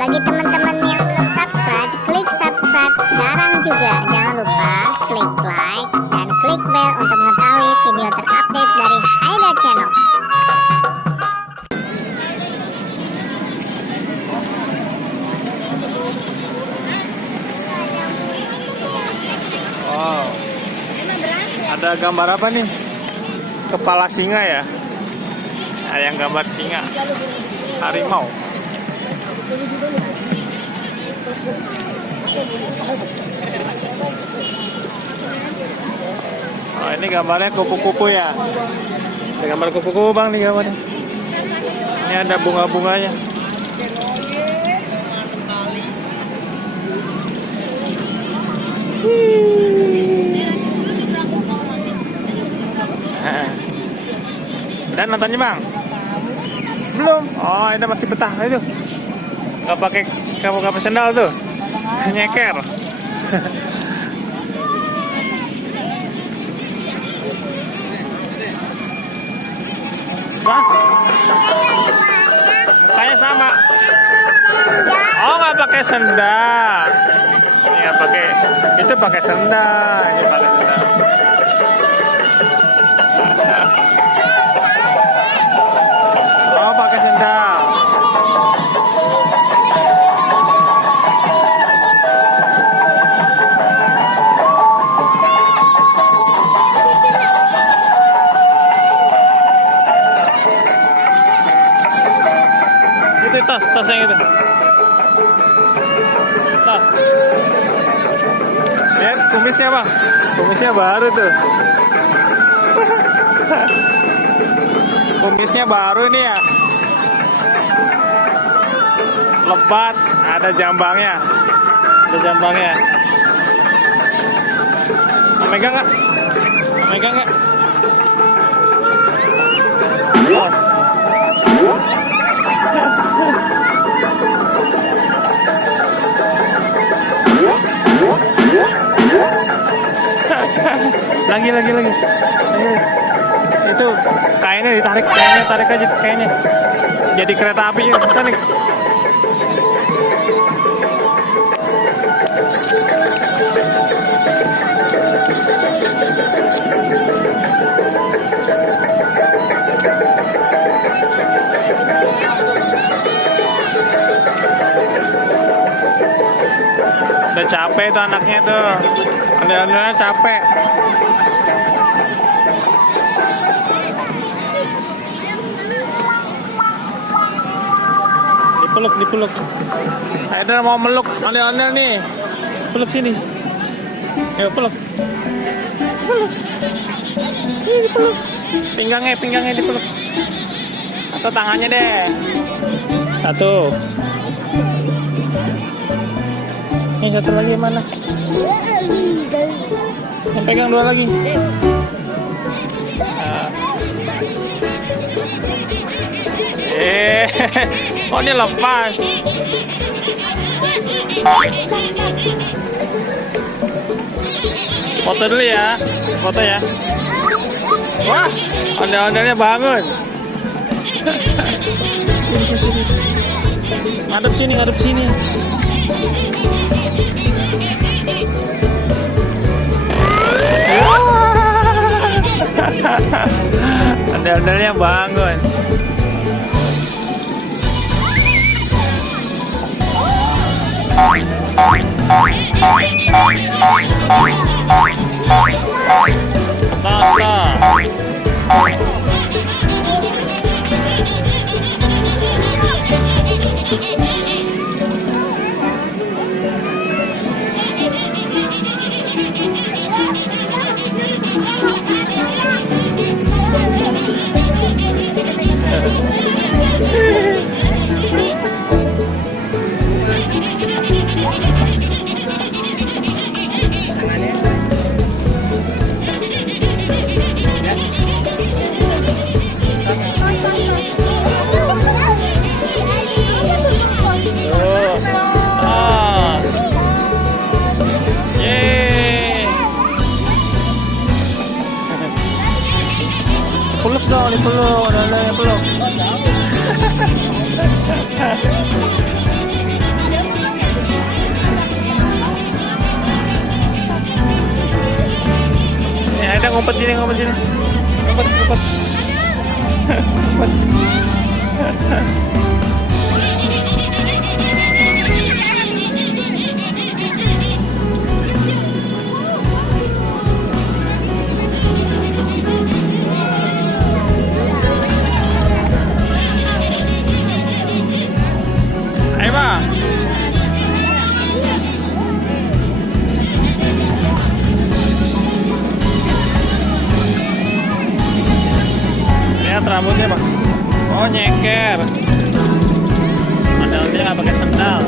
Bagi teman-teman yang belum subscribe, klik subscribe sekarang juga. Jangan lupa klik like dan klik bell untuk mengetahui video terupdate dari Haidar Channel. Wow, ada gambar apa nih? Kepala singa ya? Ada yang gambar singa, harimau. Oh, ini gambarnya kupu-kupu ya? Ada gambar kupu-kupu bang nih gambarnya. Ini ada bunga-bunganya. Dan nontonnya bang? Belum. Oh, ini masih betah itu. Gak pakai sendal tuh, nyeker. Wah, mukanya sama. Oh, nggak pakai sendal. Ini nggak pakai. Itu pakai sendal. Ini pakai sendal. Oh, pakai sendal. Itu tas yang itu. Nah, lihat kumisnya bang, kumisnya baru tuh. Kumisnya baru nih ya. Lebat, ada jambangnya. Ada jambangnya. Megang nggak? Megang nggak? Lagi. Itu kainnya ditarik, tarik aja kayaknya. Jadi kereta api ya, tarik. Udah capek tuh anaknya tuh. Ondel-ondelnya capek. Dipeluk. Haidar mau meluk ondel-ondel nih. Peluk sini. Ayo peluk. Ini dipeluk. Pinggangnya dipeluk. Atau tangannya deh. Satu. Ini satu lagi mana? Yang pegang dua lagi. Oh dia lepas. Foto dulu ya, foto ya. Wah, ondel-ondelnya bangun. Ngadep sini. Ondel-ondelnya bangun. ngumpet sini, ngumpet sini. Ngumpet, ngumpet. Ngumpet. Ayo, Bang. Lihat rambutnya, Bang. Oh, nyeker. Padahal dia nggak pakai sendal.